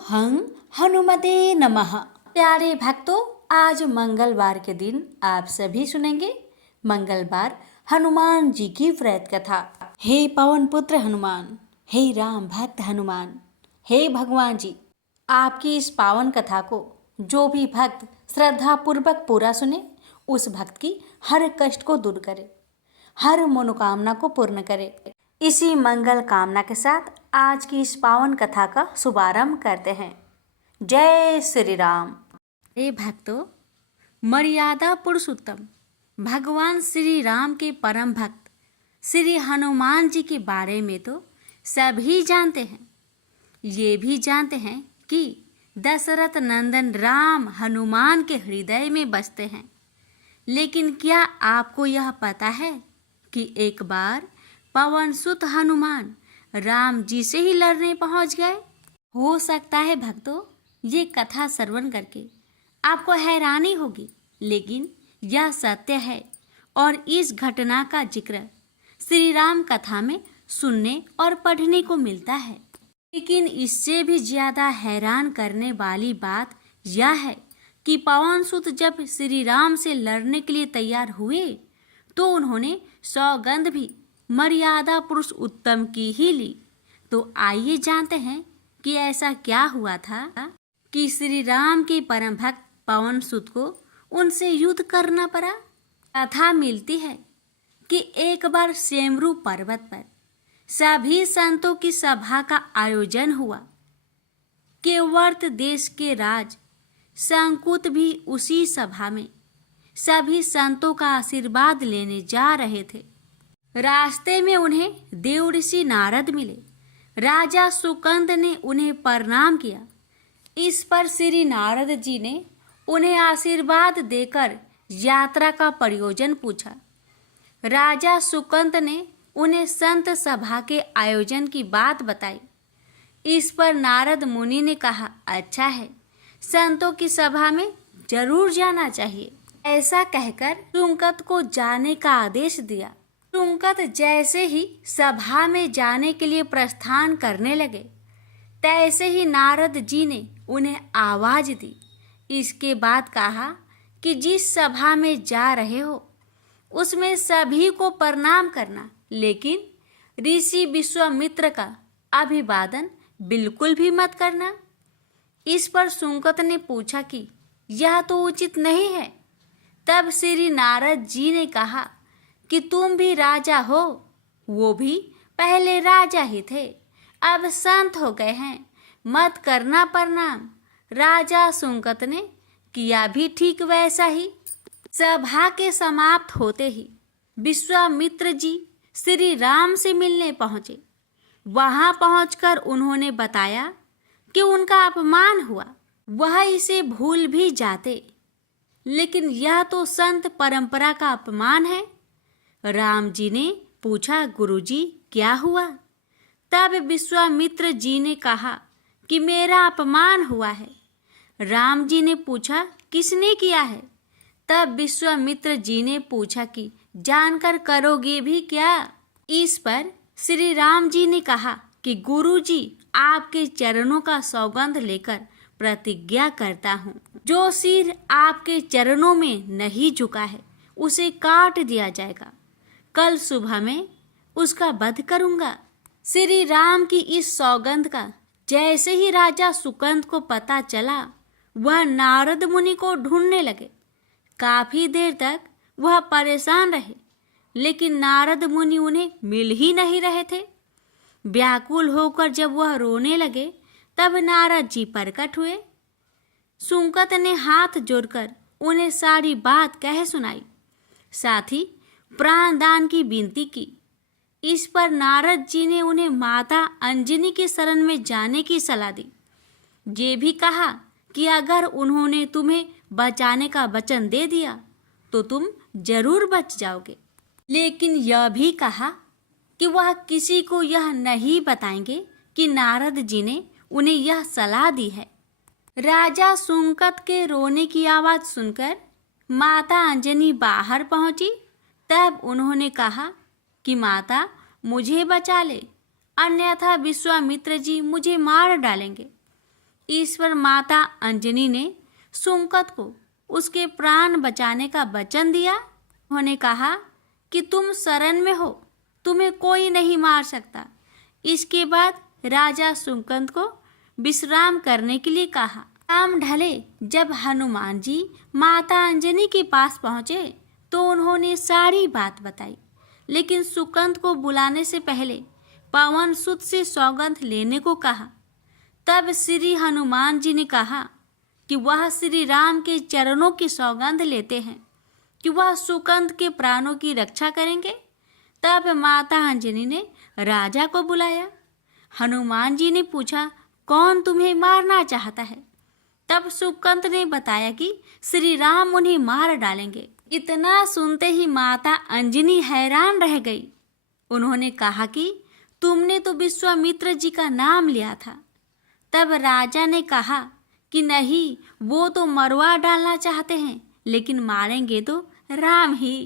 हं हनुमते नमः। प्यारे भक्तों, आज मंगलवार के दिन आप सभी सुनेंगे मंगलवार हनुमान जी की व्रत कथा। हे पवन पुत्र हनुमान, हे राम भक्त हनुमान, हे भगवान जी, आपकी इस पावन कथा को जो भी भक्त श्रद्धा पूर्वक पूरा सुने, उस भक्त की हर कष्ट को दूर करे, हर मनोकामना को पूर्ण करे। इसी मंगल कामना के साथ आज की इस पावन कथा का शुभारंभ करते हैं। जय श्री राम। हे भक्तों, मर्यादा पुरुषोत्तम भगवान श्री राम के परम भक्त श्री हनुमान जी के बारे में तो सभी जानते हैं। ये भी जानते हैं कि दशरथ नंदन राम हनुमान के हृदय में बसते हैं। लेकिन क्या आपको यह पता है कि एक बार पवन सुत हनुमान राम जी से ही लड़ने पहुंच गए? हो सकता है भक्तों, ये कथा श्रवण करके आपको हैरानी होगी, लेकिन यह सत्य है और इस घटना का जिक्र श्री राम कथा में सुनने और पढ़ने को मिलता है। लेकिन इससे भी ज्यादा हैरान करने वाली बात यह है कि पवन सुत जब श्री राम से लड़ने के लिए तैयार हुए तो उन्होंने सौगंध भी मर्यादा पुरुष उत्तम की ही ली। तो आइए जानते हैं कि ऐसा क्या हुआ था कि श्री राम के परम भक्त पवन सुत को उनसे युद्ध करना पड़ा। कथा मिलती है कि एक बार सेमरू पर्वत पर सभी संतों की सभा का आयोजन हुआ। केवर्त देश के राज संकुत भी उसी सभा में सभी संतों का आशीर्वाद लेने जा रहे थे। रास्ते में उन्हें देव ऋषि नारद मिले। राजा सुकंद ने उन्हें प्रणाम किया। इस पर श्री नारद जी ने उन्हें आशीर्वाद देकर यात्रा का प्रयोजन पूछा। राजा सुकंद ने उन्हें संत सभा के आयोजन की बात बताई। इस पर नारद मुनि ने कहा, अच्छा है, संतों की सभा में जरूर जाना चाहिए। ऐसा कहकर सुकंद को जाने का आदेश दिया। सुकंद जैसे ही सभा में जाने के लिए प्रस्थान करने लगे, तैसे ही नारद जी ने उन्हें आवाज दी। इसके बाद कहा कि जिस सभा में जा रहे हो उसमें सभी को प्रणाम करना, लेकिन ऋषि विश्वामित्र का अभिवादन बिल्कुल भी मत करना। इस पर सुकंद ने पूछा कि यह तो उचित नहीं है। तब श्री नारद जी ने कहा कि तुम भी राजा हो, वो भी पहले राजा ही थे, अब संत हो गए हैं, मत करना प्रणाम। राजा सुकंद ने किया भी ठीक वैसा ही। सभा के समाप्त होते ही विश्वामित्र जी श्री राम से मिलने पहुंचे। वहां पहुंचकर उन्होंने बताया कि उनका अपमान हुआ, वह इसे भूल भी जाते, लेकिन यह तो संत परंपरा का अपमान है। राम जी ने पूछा, गुरुजी क्या हुआ? तब विश्वामित्र जी ने कहा कि मेरा अपमान हुआ है। राम जी ने पूछा, किसने किया है? तब विश्वामित्र जी ने पूछा कि जानकर करोगे भी क्या? इस पर श्री राम जी ने कहा कि गुरुजी, आपके चरणों का सौगंध लेकर प्रतिज्ञा करता हूँ, जो सिर आपके चरणों में नहीं झुका है उसे काट दिया जाएगा। कल सुबह में उसका वध करूंगा। श्री राम की इस सौगंध का जैसे ही राजा सुकंद को पता चला, वह नारद मुनि को ढूंढने लगे। काफी देर तक वह परेशान रहे, लेकिन नारद मुनि उन्हें मिल ही नहीं रहे थे। व्याकुल होकर जब वह रोने लगे, तब नारद जी प्रकट हुए। सुकंद ने हाथ जोड़कर उन्हें सारी बात कह सुनाई, साथ ही प्राण दान की विनती की। इस पर नारद जी ने उन्हें माता अंजनी के शरण में जाने की सलाह दी। ये भी कहा कि अगर उन्होंने तुम्हें बचाने का वचन दे दिया तो तुम जरूर बच जाओगे, लेकिन यह भी कहा कि वह किसी को यह नहीं बताएंगे कि नारद जी ने उन्हें यह सलाह दी है। राजा सुकंद के रोने की आवाज सुनकर माता अंजनी बाहर पहुंची। तब उन्होंने कहा कि माता, मुझे बचा ले, अन्यथा विश्वामित्र जी मुझे मार डालेंगे। ईश्वर माता अंजनी ने सुकंद को उसके प्राण बचाने का वचन दिया। उन्होंने कहा कि तुम शरण में हो, तुम्हें कोई नहीं मार सकता। इसके बाद राजा सुकंद को विश्राम करने के लिए कहा। शाम ढले जब हनुमान जी माता अंजनी के पास पहुंचे तो उन्होंने सारी बात बताई, लेकिन सुकंद को बुलाने से पहले पवन सुत से सौगंध लेने को कहा। तब श्री हनुमान जी ने कहा कि वह श्री राम के चरणों की सौगंध लेते हैं कि वह सुकंद के प्राणों की रक्षा करेंगे। तब माता अंजनी ने राजा को बुलाया। हनुमान जी ने पूछा, कौन तुम्हें मारना चाहता है? तब सुकंद ने बताया कि श्री राम उन्हें मार डालेंगे। इतना सुनते ही माता अंजनी हैरान रह गई। उन्होंने कहा कि तुमने तो विश्वामित्र जी का नाम लिया था। तब राजा ने कहा कि नहीं, वो तो मरवा डालना चाहते हैं, लेकिन मारेंगे तो राम ही।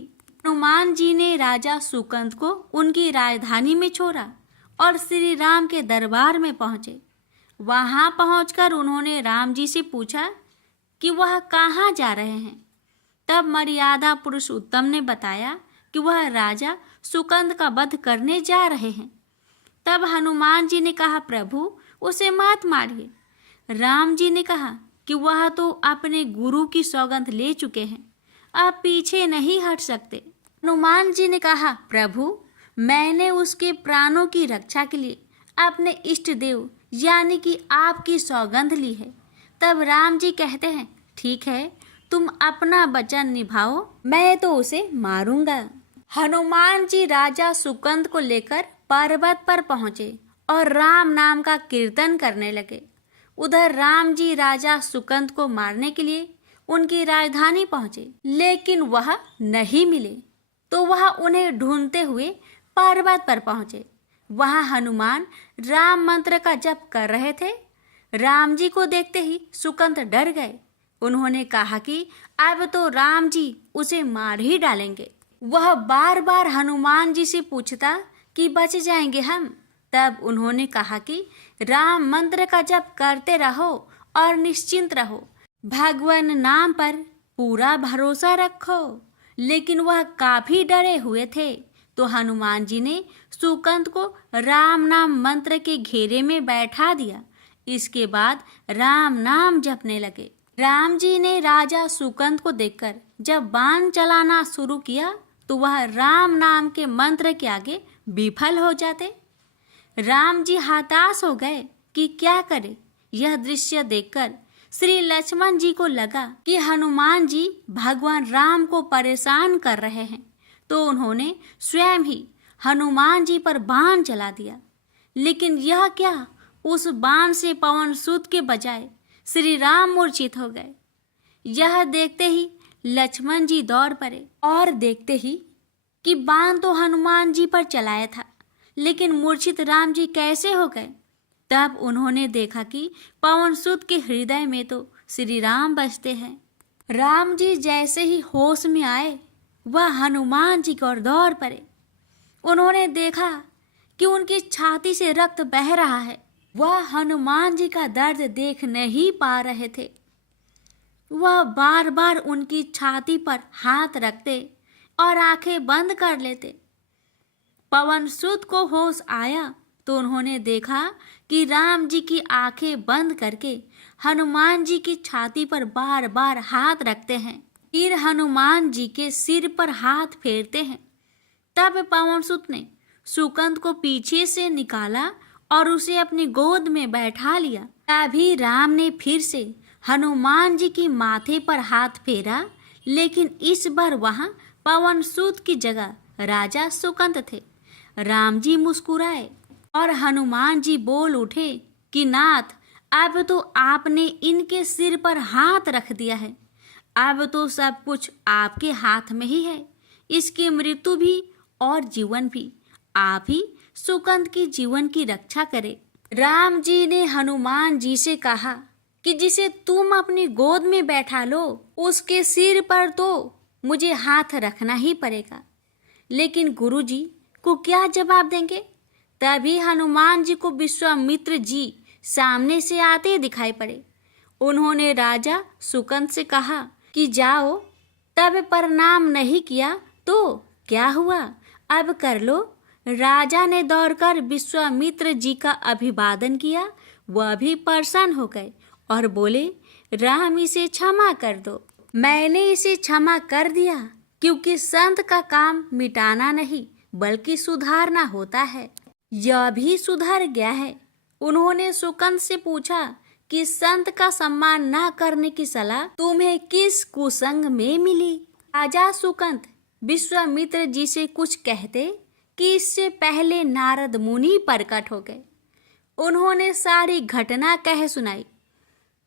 हनुमान जी ने राजा सुकंद को उनकी राजधानी में छोड़ा और श्री राम के दरबार में पहुंचे। वहां पहुंचकर उन्होंने राम जी से पूछा कि वह कहाँ जा रहे हैं। तब मर्यादा पुरुषोत्तम ने बताया कि वह राजा सुकंद का वध करने जा रहे हैं। तब हनुमान जी ने कहा, प्रभु उसे मत मारिए। राम जी ने कहा कि वह तो अपने गुरु की सौगंध ले चुके हैं, अब पीछे नहीं हट सकते। हनुमान जी ने कहा, प्रभु मैंने उसके प्राणों की रक्षा के लिए अपने इष्ट देव यानी कि आपकी सौगंध ली है। तब राम जी कहते हैं, ठीक है, तुम अपना वचन निभाओ, मैं तो उसे मारूंगा। हनुमान जी राजा सुकंद को लेकर पर्वत पर पहुंचे और राम नाम का कीर्तन करने लगे। उधर राम जी राजा सुकंद को मारने के लिए उनकी राजधानी पहुंचे, लेकिन वह नहीं मिले। तो वह उन्हें ढूंढते हुए पर्वत पर पहुंचे। वहां हनुमान राम मंत्र का जप कर रहे थे। राम जी को देखते ही सुकंद डर गए। उन्होंने कहा कि अब तो राम जी उसे मार ही डालेंगे। वह बार बार हनुमान जी से पूछता कि बच जाएंगे हम। तब उन्होंने कहा कि राम मंत्र का जप करते रहो और निश्चिंत रहो, भगवान नाम पर पूरा भरोसा रखो। लेकिन वह काफी डरे हुए थे, तो हनुमान जी ने सुकंद को राम नाम मंत्र के घेरे में बैठा दिया। इसके बाद राम नाम जपने लगे। राम जी ने राजा सुकंद को देखकर जब बाण चलाना शुरू किया तो वह राम नाम के मंत्र के आगे विफल हो जाते। राम जी हताश हो गए कि क्या करें। यह दृश्य देखकर श्री लक्ष्मण जी को लगा कि हनुमान जी भगवान राम को परेशान कर रहे हैं, तो उन्होंने स्वयं ही हनुमान जी पर बाण चला दिया। लेकिन यह क्या, उस बाण से पवन सुत के बजाय श्री राम मूर्छित हो गए। यह देखते ही लक्ष्मण जी दौड़ पड़े और देखते ही कि बाण तो हनुमान जी पर चलाया था, लेकिन मूर्छित राम जी कैसे हो गए। तब उन्होंने देखा कि पवन सुत के हृदय में तो श्री राम बसते हैं। राम जी जैसे ही होश में आए, वह हनुमान जी की ओर दौड़ पड़े। उन्होंने देखा कि उनकी छाती से रक्त बह रहा है। वह हनुमान जी का दर्द देख नहीं पा रहे थे। वह बार बार उनकी छाती पर हाथ रखते और आंखें बंद कर लेते। पवन सुत को होश आया तो उन्होंने देखा कि राम जी की आंखें बंद करके हनुमान जी की छाती पर बार बार हाथ रखते हैं, फिर हनुमान जी के सिर पर हाथ फेरते हैं। तब पवन सुत ने सुकंद को पीछे से निकाला और उसे अपनी गोद में बैठा लिया। तभी राम ने फिर से हनुमान जी की माथे पर हाथ फेरा, लेकिन इस बार वहां पवन सुत की जगह राजा सुकंद थे। राम जी मुस्कुराए और हनुमान जी बोल उठे कि नाथ, अब तो आपने इनके सिर पर हाथ रख दिया है, अब तो सब कुछ आपके हाथ में ही है। इसकी मृत्यु भी और जीवन भी आप ही सुकंद की जीवन की रक्षा करें। राम जी ने हनुमान जी से कहा कि जिसे तुम अपनी गोद में बैठा लो, उसके सिर पर तो मुझे हाथ रखना ही पड़ेगा। लेकिन गुरुजी को क्या जवाब देंगे? तभी हनुमान जी को विश्वामित्र जी सामने से आते दिखाई पड़े। उन्होंने राजा सुकंद से कहा कि जाओ, तब प्रणाम नहीं किया तो क्या हुआ, अब कर लो। राजा ने दौड़कर विश्वामित्र जी का अभिवादन किया। वह भी प्रसन्न हो गए और बोले, राम, इसे क्षमा कर दो। मैंने इसे क्षमा कर दिया, क्योंकि संत का काम मिटाना नहीं बल्कि सुधारना होता है। यह भी सुधर गया है। उन्होंने सुकंद से पूछा कि संत का सम्मान न करने की सलाह तुम्हें किस कुसंग में मिली। राजा सुकंद विश्वामित्र जी से कुछ कहते कि इससे पहले नारद मुनि प्रकट हो गए। उन्होंने सारी घटना कह सुनाई।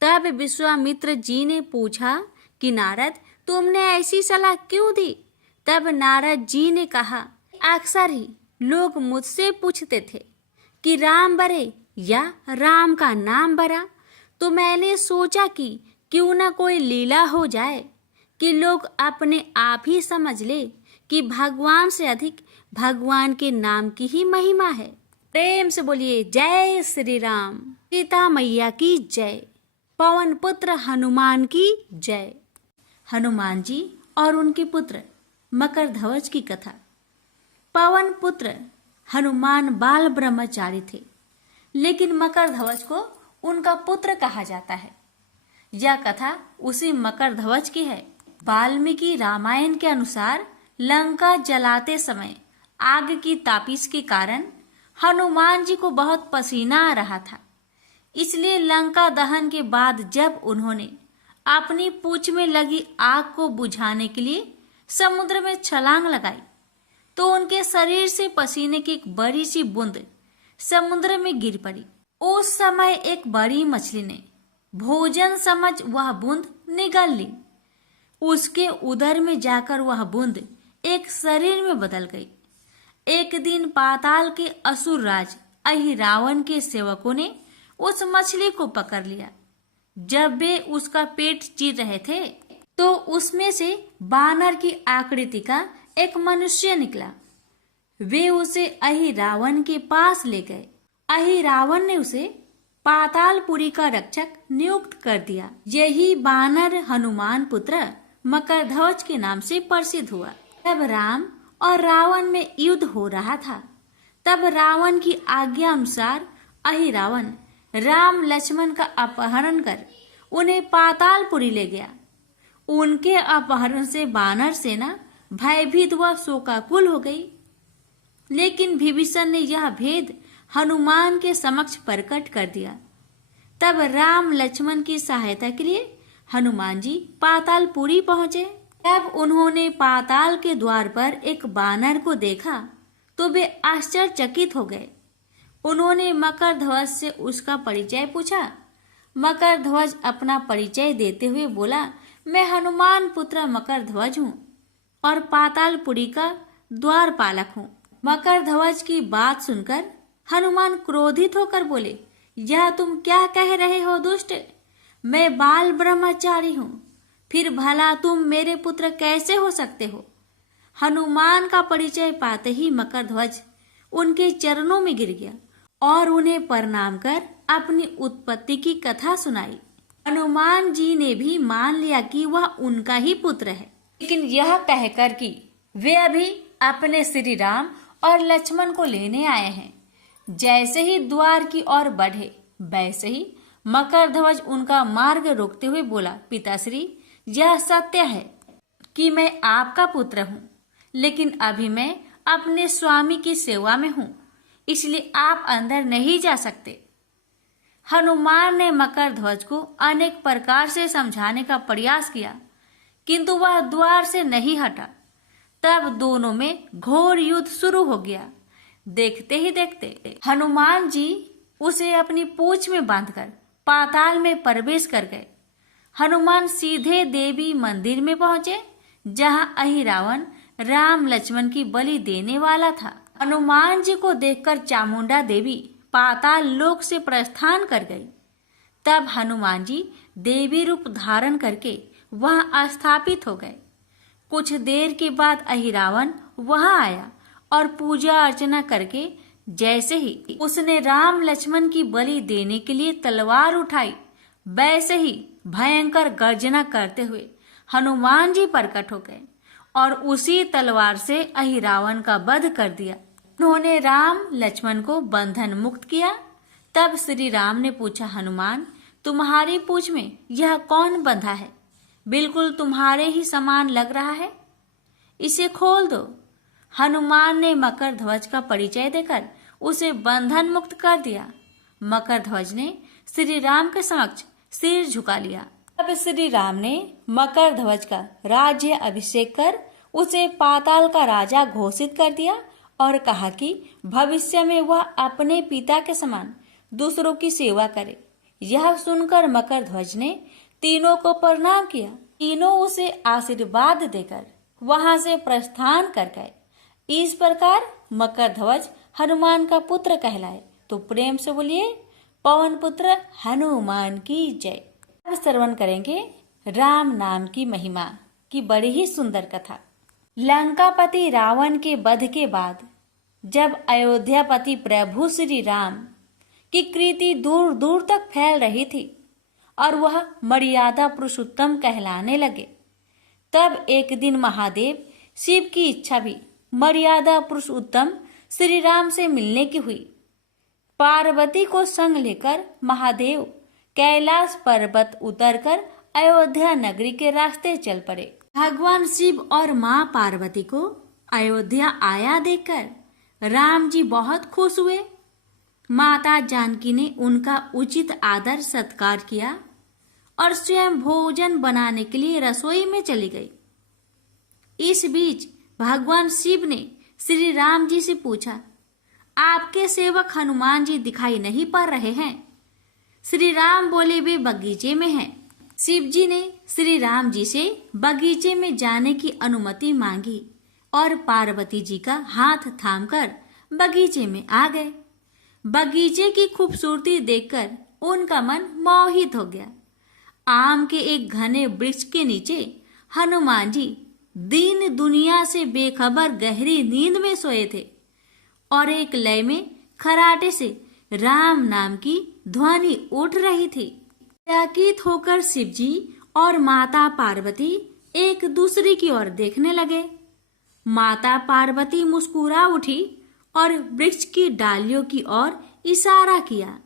तब विश्वामित्र जी ने पूछा कि नारद, तुमने ऐसी सलाह क्यों दी? तब नारद जी ने कहा, अक्सर ही लोग मुझसे पूछते थे कि राम बरे या राम का नाम बरा, तो मैंने सोचा कि क्यों न कोई लीला हो जाए कि लोग अपने आप ही समझ ले कि भगवान से अधिक भगवान के नाम की ही महिमा है। प्रेम से बोलिए जय श्री राम। सीता मैया की जय। पवन पुत्र हनुमान की जय। हनुमान जी और उनके पुत्र मकरध्वज की कथा। पवन पुत्र हनुमान बाल ब्रह्मचारी थे, लेकिन मकरध्वज को उनका पुत्र कहा जाता है। यह कथा उसी मकरध्वज की है। वाल्मीकि रामायण के अनुसार लंका जलाते समय आग की तापिश के कारण हनुमान जी को बहुत पसीना आ रहा था। इसलिए लंका दहन के बाद जब उन्होंने अपनी पूंछ में लगी आग को बुझाने के लिए समुद्र में छलांग लगाई, तो उनके शरीर से पसीने की एक बड़ी सी बूंद समुद्र में गिर पड़ी। उस समय एक बड़ी मछली ने भोजन समझ वह बूंद निगल ली। उसके उदर में जाकर वह बूंद एक शरीर में बदल गई। एक दिन पाताल के असुर राज अहिरावण के सेवकों ने उस मछली को पकड़ लिया। जब वे उसका पेट चीर रहे थे, तो उसमें से बानर की आकृति का एक मनुष्य निकला। वे उसे अहिरावण के पास ले गए। अहिरावण ने उसे पातालपुरी का रक्षक नियुक्त कर दिया। यही बानर हनुमान पुत्र मकरध्वज के नाम से प्रसिद्ध हुआ। तब राम और रावण में युद्ध हो रहा था। तब रावण की आज्ञा अनुसार अहिरावण राम लक्ष्मण का अपहरण कर उन्हें पातालपुरी ले गया। उनके अपहरण से वानर सेना भयभीत व शोकाकुल हो गई। लेकिन विभीषण ने यह भेद हनुमान के समक्ष प्रकट कर दिया। तब राम लक्ष्मण की सहायता के लिए हनुमान जी पातालपुरी पहुंचे। तब उन्होंने पाताल के द्वार पर एक बानर को देखा तो वे आश्चर्यचकित हो गए। उन्होंने मकरध्वज से उसका परिचय पूछा। मकरध्वज अपना परिचय देते हुए बोला, मैं हनुमान पुत्र मकरध्वज हूँ और पातालपुरी का द्वारपालक हूँ। मकरध्वज की बात सुनकर हनुमान क्रोधित होकर बोले, यह तुम क्या कह रहे हो दुष्ट? मैं बाल ब्रह्मचारी हूँ, फिर भला तुम मेरे पुत्र कैसे हो सकते हो? हनुमान का परिचय पाते ही मकरध्वज उनके चरणों में गिर गया और उन्हें प्रणाम कर अपनी उत्पत्ति की कथा सुनाई। हनुमान जी ने भी मान लिया कि वह उनका ही पुत्र है, लेकिन यह कहकर कि वे अभी अपने श्री राम और लक्ष्मण को लेने आए हैं। जैसे ही द्वार की ओर बढ़े, वैसे ही मकरध्वज उनका मार्ग रोकते हुए बोला, पिताश्री, यह सत्य है कि मैं आपका पुत्र हूँ, लेकिन अभी मैं अपने स्वामी की सेवा में हूँ, इसलिए आप अंदर नहीं जा सकते। हनुमान ने मकरध्वज को अनेक प्रकार से समझाने का प्रयास किया, किंतु वह द्वार से नहीं हटा। तब दोनों में घोर युद्ध शुरू हो गया। देखते ही देखते हनुमान जी उसे अपनी पूंछ में बांधकर पाताल में प्रवेश कर गए। हनुमान सीधे देवी मंदिर में पहुंचे, जहां अहिरावण राम लक्ष्मण की बलि देने वाला था। हनुमान जी को देखकर चामुंडा देवी पाताल लोक से प्रस्थान कर गई। तब हनुमान जी देवी रूप धारण करके वहां स्थापित हो गए। कुछ देर के बाद अहिरावण वहां आया और पूजा अर्चना करके जैसे ही उसने राम लक्ष्मण की बलि देने के लिए तलवार उठाई, वैसे ही भयंकर गर्जना करते हुए हनुमान जी प्रकट हो गए और उसी तलवार से अहिरावण का वध कर दिया। उन्होंने राम लक्ष्मण को बंधन मुक्त किया। तब श्री राम ने पूछा, हनुमान, तुम्हारी पूंछ में यह कौन बंधा है? बिल्कुल तुम्हारे ही समान लग रहा है, इसे खोल दो। हनुमान ने मकर ध्वज का परिचय देकर उसे बंधन मुक्त कर दिया। मकर ध्वज ने श्री राम के समक्ष सिर झुका लिया। तब श्री राम ने मकर ध्वज का राज्य अभिषेक कर उसे पाताल का राजा घोषित कर दिया और कहा कि भविष्य में वह अपने पिता के समान दूसरों की सेवा करे। यह सुनकर मकर ध्वज ने तीनों को प्रणाम किया। तीनों उसे आशीर्वाद देकर वहां से प्रस्थान कर गए। इस प्रकार मकर ध्वज हनुमान का पुत्र कहलाए। तो प्रेम से बोलिए, पवन पुत्र हनुमान की जय। अब श्रवण करेंगे राम नाम की महिमा की बड़ी ही सुंदर कथा। लंकापति रावण के वध के बाद जब अयोध्यापति प्रभु श्री राम की कीर्ति दूर दूर तक फैल रही थी और वह मर्यादा पुरुषोत्तम कहलाने लगे, तब एक दिन महादेव शिव की इच्छा भी मर्यादा पुरुषोत्तम श्री राम से मिलने की हुई। पार्वती को संग लेकर महादेव कैलाश पर्वत उतरकर अयोध्या नगरी के रास्ते चल पड़े। भगवान शिव और माँ पार्वती को अयोध्या आया देखकर राम जी बहुत खुश हुए। माता जानकी ने उनका उचित आदर सत्कार किया और स्वयं भोजन बनाने के लिए रसोई में चली गई। इस बीच भगवान शिव ने श्री राम जी से पूछा, आपके सेवक हनुमान जी दिखाई नहीं पड़ रहे हैं? श्री राम बोले, वे बगीचे में हैं। शिव जी ने श्री राम जी से बगीचे में जाने की अनुमति मांगी और पार्वती जी का हाथ थामकर बगीचे में आ गए। बगीचे की खूबसूरती देखकर उनका मन मोहित हो गया। आम के एक घने वृक्ष के नीचे हनुमान जी दीन दुनिया से बेखबर गहरी नींद में सोए थे और एक लय में खराटे से राम नाम की ध्वनि उठ रही थी। चकित होकर शिवजी और माता पार्वती एक दूसरे की ओर देखने लगे। माता पार्वती मुस्कुरा उठी और वृक्ष की डालियों की ओर इशारा किया।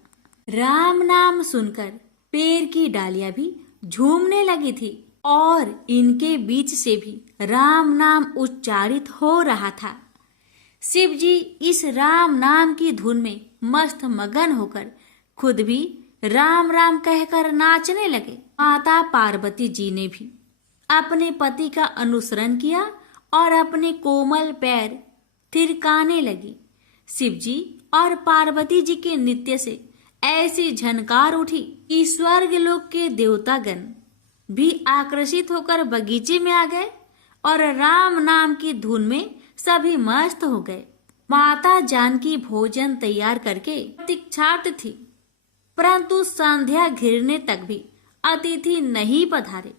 राम नाम सुनकर पेड़ की डालियां भी झूमने लगी थी और इनके बीच से भी राम नाम उच्चारित हो रहा था। शिव जी इस राम नाम की धुन में मस्त मगन होकर खुद भी राम राम कहकर नाचने लगे। माता पार्वती जी ने भी अपने पति का अनुसरण किया और अपने कोमल पैर थिरकाने लगी। शिव जी और पार्वती जी के नृत्य से ऐसी झनकार उठी कि स्वर्ग लोक के देवतागण भी आकर्षित होकर बगीचे में आ गए और राम नाम की धुन में सभी मस्त हो गए। माता जानकी भोजन तैयार करके प्रतीक्षार्थ थी, परंतु संध्या घिरने तक भी अतिथि नहीं पधारे।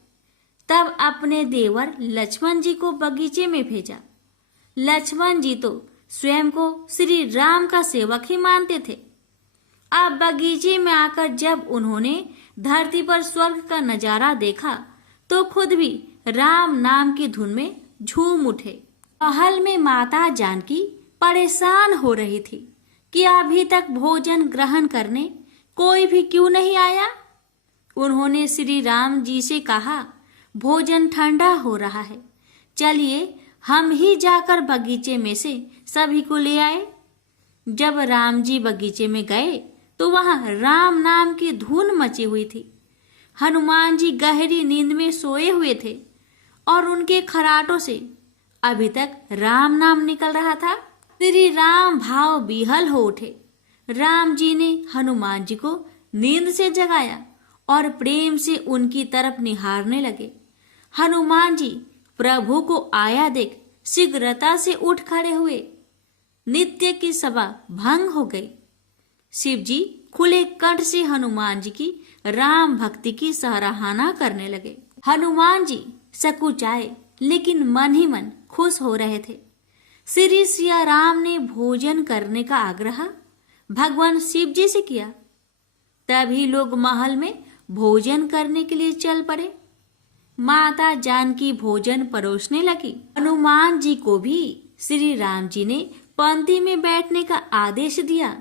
तब अपने देवर लक्ष्मण जी को बगीचे में भेजा। लक्ष्मण जी तो स्वयं को श्री राम का सेवक ही मानते थे। अब बगीचे में आकर जब उन्होंने धरती पर स्वर्ग का नजारा देखा तो खुद भी राम नाम की धुन में झूम उठे। महल में माता जानकी परेशान हो रही थी कि अभी तक भोजन ग्रहण करने कोई भी क्यों नहीं आया। उन्होंने श्री राम जी से कहा, भोजन ठंडा हो रहा है, चलिए हम ही जाकर बगीचे में से सभी को ले आए। जब राम जी बगीचे में गए तो वहां राम नाम की धुन मची हुई थी। हनुमान जी गहरी नींद में सोए हुए थे और उनके खराटों से अभी तक राम नाम निकल रहा था। श्री राम भाव विहल हो उठे। राम जी ने हनुमान जी को नींद से जगाया और प्रेम से उनकी तरफ निहारने लगे। हनुमान जी प्रभु को आया देख शीघ्रता से उठ खड़े हुए। नित्य की सभा भंग हो गई। शिव जी खुले कंठ से हनुमान जी की राम भक्ति की सराहना करने लगे। हनुमान जी सकुचाए लेकिन मन ही मन खुश हो रहे थे। श्री सिया राम ने भोजन करने का आग्रह भगवान शिव जी से किया। तभी लोग महल में भोजन करने के लिए चल पड़े। माता जानकी भोजन परोसने लगी। हनुमान जी को भी श्री राम जी ने पंक्ति में बैठने का आदेश दिया।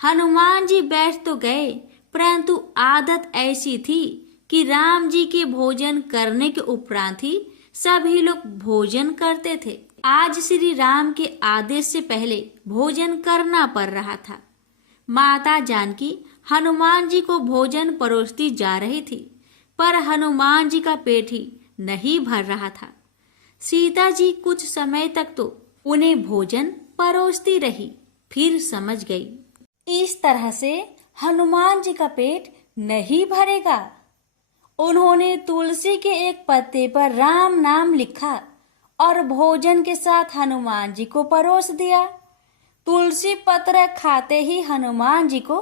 हनुमान जी बैठ तो गए, परंतु आदत ऐसी थी कि राम जी के भोजन करने के उपरांत ही सभी लोग भोजन करते थे। आज श्री राम के आदेश से पहले भोजन करना पड़ रहा था। माता जानकी हनुमान जी को भोजन परोसती जा रही थी, पर हनुमान जी का पेट ही नहीं भर रहा था। सीता जी कुछ समय तक तो उन्हें भोजन परोसती रही, फिर समझ गई इस तरह से हनुमान जी का पेट नहीं भरेगा। उन्होंने तुलसी के एक पत्ते पर राम नाम लिखा और भोजन के साथ हनुमान जी को परोस दिया। तुलसी पत्र खाते ही हनुमान जी को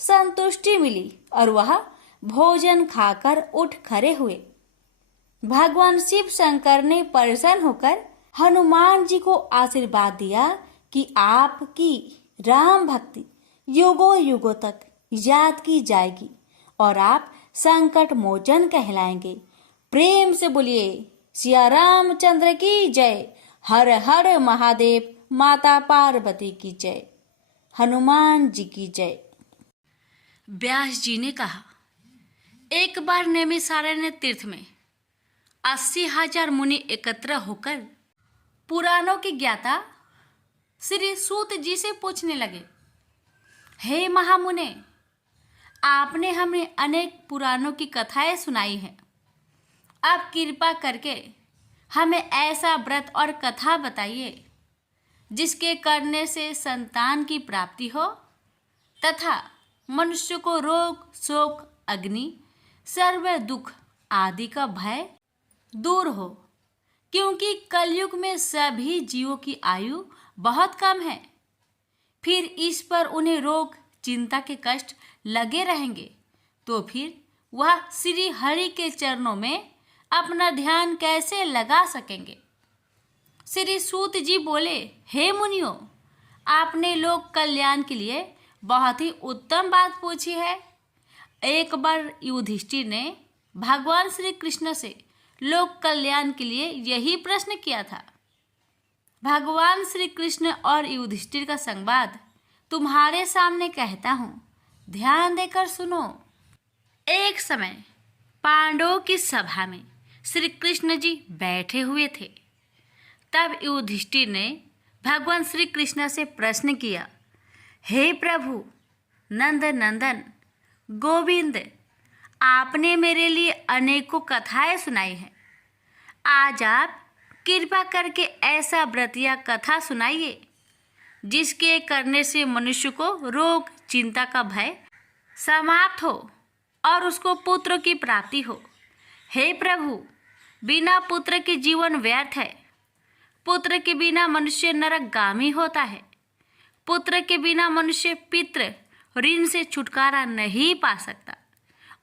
संतुष्टि मिली और वह भोजन खाकर उठ खड़े हुए। भगवान शिव शंकर ने प्रसन्न होकर हनुमान जी को आशीर्वाद दिया कि आपकी राम भक्ति युगों युगों तक याद की जाएगी और आप संकट मोचन कहलाएंगे। प्रेम से बोलिए सिया रामचंद्र की जय। हर हर महादेव। माता पार्वती की जय। हनुमान जी की जय। व्यास जी ने कहा, एक बार नैमिषारण्य तीर्थ में 80,000 मुनि एकत्र होकर पुराणों के ज्ञाता श्री सूत जी से पूछने लगे, हे महामुने, आपने हमें अनेक पुराणों की कथाएं सुनाई हैं। आप कृपा करके हमें ऐसा व्रत और कथा बताइए जिसके करने से संतान की प्राप्ति हो तथा मनुष्य को रोग शोक अग्नि सर्व दुख आदि का भय दूर हो, क्योंकि कलयुग में सभी जीवों की आयु बहुत कम है। फिर इस पर उन्हें रोग चिंता के कष्ट लगे रहेंगे तो फिर वह श्री हरि के चरणों में अपना ध्यान कैसे लगा सकेंगे। श्री सूत जी बोले, हे मुनियों, आपने लोक कल्याण के लिए बहुत ही उत्तम बात पूछी है। एक बार युधिष्ठिर ने भगवान श्री कृष्ण से लोक कल्याण के लिए यही प्रश्न किया था। भगवान श्री कृष्ण और युधिष्ठिर का संवाद तुम्हारे सामने कहता हूँ, ध्यान देकर सुनो। एक समय पांडवों की सभा में श्री कृष्ण जी बैठे हुए थे। तब युधिष्ठिर ने भगवान श्री कृष्ण से प्रश्न किया, हे प्रभु नंद नंदन गोविंद, आपने मेरे लिए अनेकों कथाएं सुनाई हैं। आज आप कृपा करके ऐसा व्रत या कथा सुनाइए जिसके करने से मनुष्य को रोग चिंता का भय समाप्त हो और उसको पुत्र की प्राप्ति हो। हे प्रभु, बिना पुत्र के जीवन व्यर्थ है। पुत्र के बिना मनुष्य नरकगामी होता है। पुत्र के बिना मनुष्य पितृ ऋण से छुटकारा नहीं पा सकता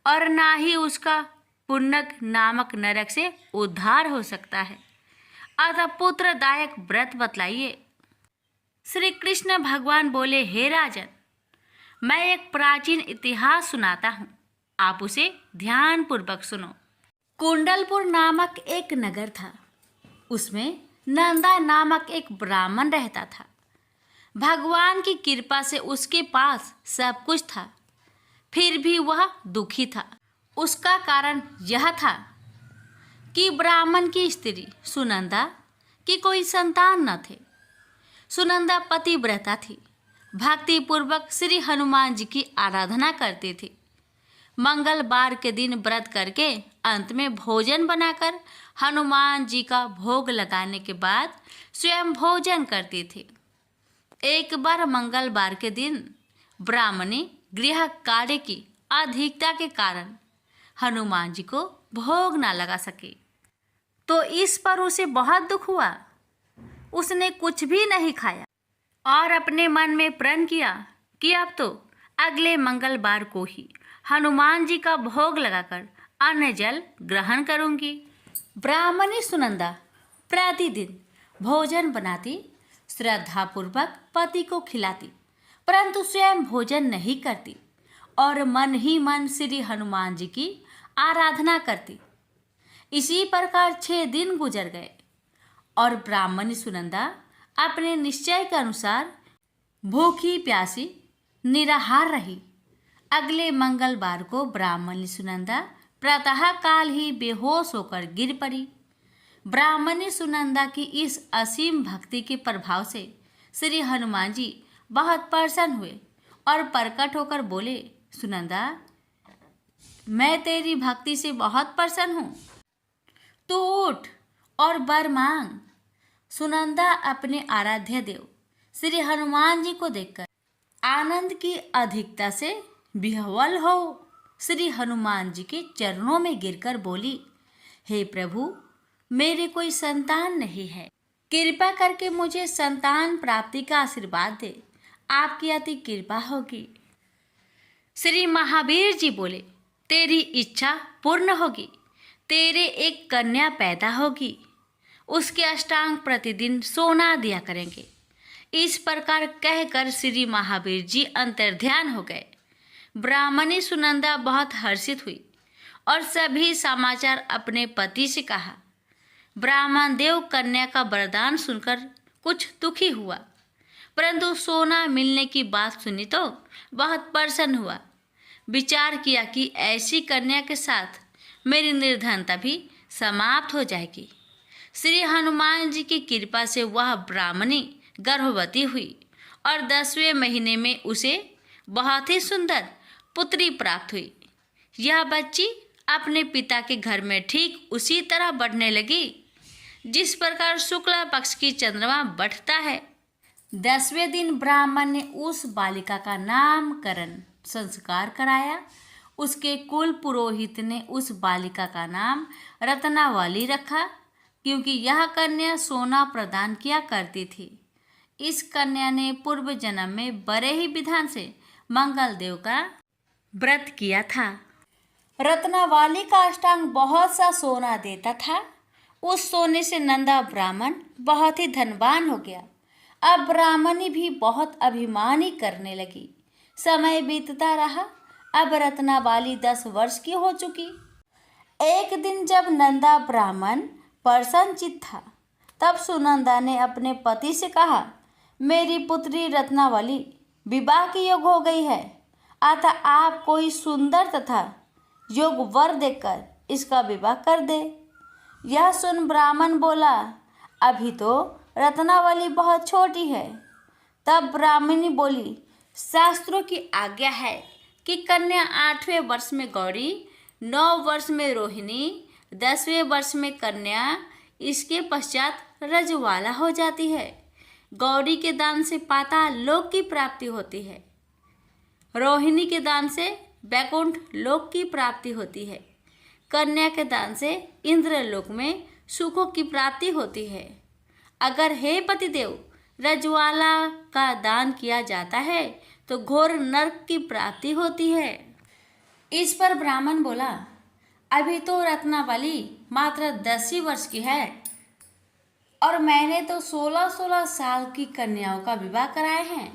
और ना ही उसका पुण्यक नामक नरक से उद्धार हो सकता है। अतः पुत्रदायक व्रत बतलाइए। श्री कृष्ण भगवान बोले, हे राजन, मैं एक प्राचीन इतिहास सुनाता हूँ, आप उसे ध्यान पूर्वक सुनो। कुंडलपुर नामक एक नगर था। उसमें नंदा नामक एक ब्राह्मण रहता था। भगवान की कृपा से उसके पास सब कुछ था, फिर भी वह दुखी था। उसका कारण यह था कि ब्राह्मण की स्त्री सुनंदा की कोई संतान न थे। सुनंदा पतिव्रता थी, भक्ति पूर्वक श्री हनुमान जी की आराधना करती थी। मंगलवार के दिन व्रत करके अंत में भोजन बनाकर हनुमान जी का भोग लगाने के बाद स्वयं भोजन करती थी। एक बार मंगलवार के दिन ब्राह्मणी गृह कार्य की अधिकता के कारण हनुमान जी को भोग ना लगा सके, तो इस पर उसे बहुत दुख हुआ। उसने कुछ भी नहीं खाया और अपने मन में प्रण किया कि अब तो अगले मंगलवार को ही हनुमान जी का भोग लगाकर अन्न जल ग्रहण करूंगी। ब्राह्मणी सुनंदा प्रतिदिन भोजन बनाती, श्रद्धापूर्वक पति को खिलाती, परंतु स्वयं भोजन नहीं करती और मन ही मन श्री हनुमान जी की आराधना करती। इसी प्रकार 6 दिन गुजर गए और ब्राह्मणी सुनंदा अपने निश्चय के अनुसार भूखी प्यासी निराहार रही। अगले मंगलवार को ब्राह्मणी सुनंदा प्रातः काल ही बेहोश होकर गिर पड़ी। ब्राह्मणी सुनंदा की इस असीम भक्ति के प्रभाव से श्री हनुमान जी बहुत प्रसन्न हुए और प्रकट होकर बोले, सुनंदा, मैं तेरी भक्ति से बहुत प्रसन्न हूँ, तू उठ और वर मांग। सुनंदा अपने आराध्य देव श्री हनुमान जी को देखकर आनंद की अधिकता से विह्वल हो श्री हनुमान जी के चरणों में गिरकर बोली, हे प्रभु, मेरे कोई संतान नहीं है, कृपा करके मुझे संतान प्राप्ति का आशीर्वाद दे, आपकी अति कृपा होगी। श्री महावीर जी बोले, तेरी इच्छा पूर्ण होगी, तेरे एक कन्या पैदा होगी, उसके अष्टांग प्रतिदिन सोना दिया करेंगे। इस प्रकार कहकर श्री महावीर जी अंतर्ध्यान हो गए। ब्राह्मणी सुनंदा बहुत हर्षित हुई और सभी समाचार अपने पति से कहा। ब्राह्मण देव कन्या का वरदान सुनकर कुछ दुखी हुआ, परंतु सोना मिलने की बात सुनी तो बहुत प्रसन्न हुआ। विचार किया कि ऐसी कन्या के साथ मेरी निर्धनता भी समाप्त हो जाएगी। श्री हनुमान जी की कृपा से वह ब्राह्मणी गर्भवती हुई और 10वें महीने में उसे बहुत ही सुंदर पुत्री प्राप्त हुई। यह बच्ची अपने पिता के घर में ठीक उसी तरह बढ़ने लगी जिस प्रकार शुक्ला पक्ष की चंद्रमा बढ़ता है। 10वें दिन ब्राह्मण ने उस बालिका का नामकरण संस्कार कराया। उसके कुल पुरोहित ने उस बालिका का नाम रत्नावली रखा, क्योंकि यह कन्या सोना प्रदान किया करती थी। इस कन्या ने पूर्व जन्म में बड़े ही विधान से मंगल देव का व्रत किया था। रत्नावली का अष्टांग बहुत सा सोना देता था। उस सोने से नंदा ब्राह्मण बहुत ही धनवान हो गया। अब ब्राह्मणी भी बहुत अभिमानी करने लगी। समय बीतता रहा। अब रत्नावली 10 वर्ष की हो चुकी। एक दिन जब नंदा ब्राह्मण प्रसन्नचित्त था, तब सुनंदा ने अपने पति से कहा, मेरी पुत्री रत्नावली विवाह की योग हो गई है, अतः आप कोई सुंदर तथा योग वर देकर इसका विवाह कर दे। यह सुन ब्राह्मण बोला, अभी तो रत्नावली बहुत छोटी है। तब ब्राह्मणी बोली, शास्त्रों की आज्ञा है कि कन्या 8वें वर्ष में गौरी, 9 वर्ष में रोहिणी, 10वें वर्ष में कन्या, इसके पश्चात रजवाला हो जाती है। गौरी के दान से पाताल लोक की प्राप्ति होती है, रोहिणी के दान से वैकुंठ लोक की प्राप्ति होती है, कन्या के दान से इंद्रलोक में सुखों की प्राप्ति होती है। अगर हे पतिदेव रजवाला का दान किया जाता है तो घोर नरक की प्राप्ति होती है। इस पर ब्राह्मण बोला, अभी तो रत्नावली मात्र 10 ही वर्ष की है और मैंने तो 16-16 साल की कन्याओं का विवाह कराए हैं,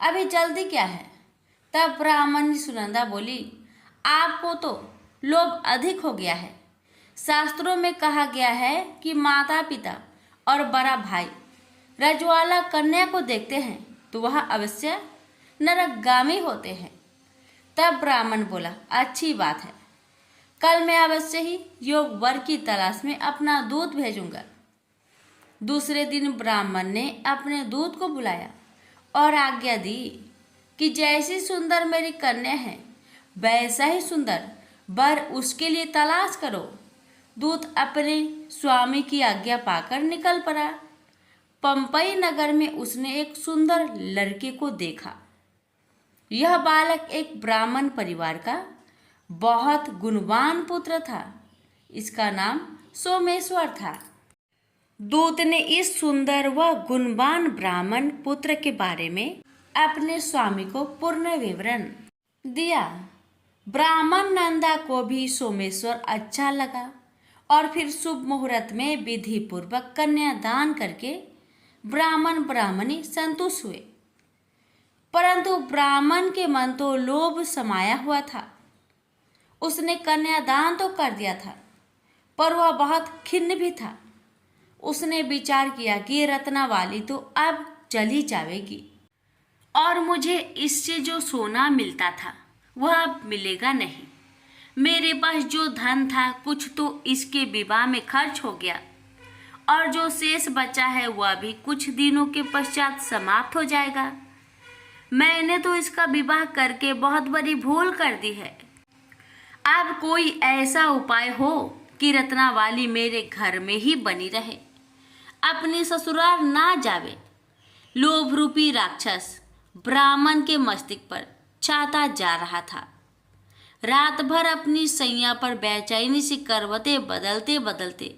अभी जल्दी क्या है। तब ब्राह्मणी सुनंदा बोली, आपको तो लोभ अधिक हो गया है। शास्त्रों में कहा गया है कि माता पिता और बड़ा भाई रजवाला कन्या को देखते हैं तो वह अवश्य नरकगामी होते हैं। तब ब्राह्मण बोला, अच्छी बात है, कल मैं अवश्य ही योग वर की तलाश में अपना दूत भेजूंगा। दूसरे दिन ब्राह्मण ने अपने दूत को बुलाया और आज्ञा दी कि जैसी सुंदर मेरी कन्या है वैसा ही सुंदर वर उसके लिए तलाश करो। दूत अपने स्वामी की आज्ञा पाकर निकल पड़ा। पंपई नगर में उसने एक सुंदर लड़के को देखा। यह बालक एक ब्राह्मण परिवार का बहुत गुणवान पुत्र था। इसका नाम सोमेश्वर था। दूत ने इस सुंदर व गुणवान ब्राह्मण पुत्र के बारे में अपने स्वामी को पूर्ण विवरण दिया। ब्राह्मण नंदा को भी सोमेश्वर अच्छा लगा और फिर शुभ मुहूर्त में विधि पूर्वक कन्यादान करके ब्राह्मण ब्राह्मणी संतुष्ट हुए, परंतु ब्राह्मण के मन तो लोभ समाया हुआ था। उसने कन्यादान तो कर दिया था, पर वह बहुत खिन्न भी था। उसने विचार किया कि रत्नावाली तो अब चली जाएगी और मुझे इससे जो सोना मिलता था वह अब मिलेगा नहीं। मेरे पास जो धन था कुछ तो इसके विवाह में खर्च हो गया, और जो शेष बचा है वह भी कुछ दिनों के पश्चात समाप्त हो जाएगा। मैंने तो इसका विवाह करके बहुत बड़ी भूल कर दी है। अब कोई ऐसा उपाय हो कि रत्नावाली मेरे घर में ही बनी रहे, अपने ससुराल ना जावे। लोभ रूपी राक्षस ब्राह्मण के मस्तिष्क पर छाता जा रहा था। रात भर अपनी सैया पर बेचैनी से करवटें बदलते बदलते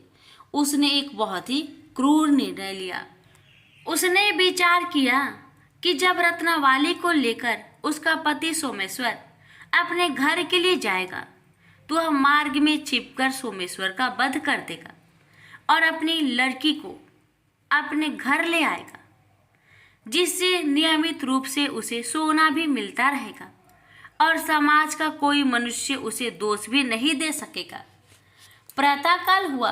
उसने एक बहुत ही क्रूर निर्णय लिया। उसने विचार किया कि जब रत्नावाली को लेकर उसका पति सोमेश्वर अपने घर के लिए जाएगा तो वह मार्ग में छिपकर सोमेश्वर का वध कर देगा और अपनी लड़की को अपने घर ले आएगा, जिससे नियमित रूप से उसे सोना भी मिलता रहेगा और समाज का कोई मनुष्य उसे दोष भी नहीं दे सकेगा। प्रातःकाल हुआ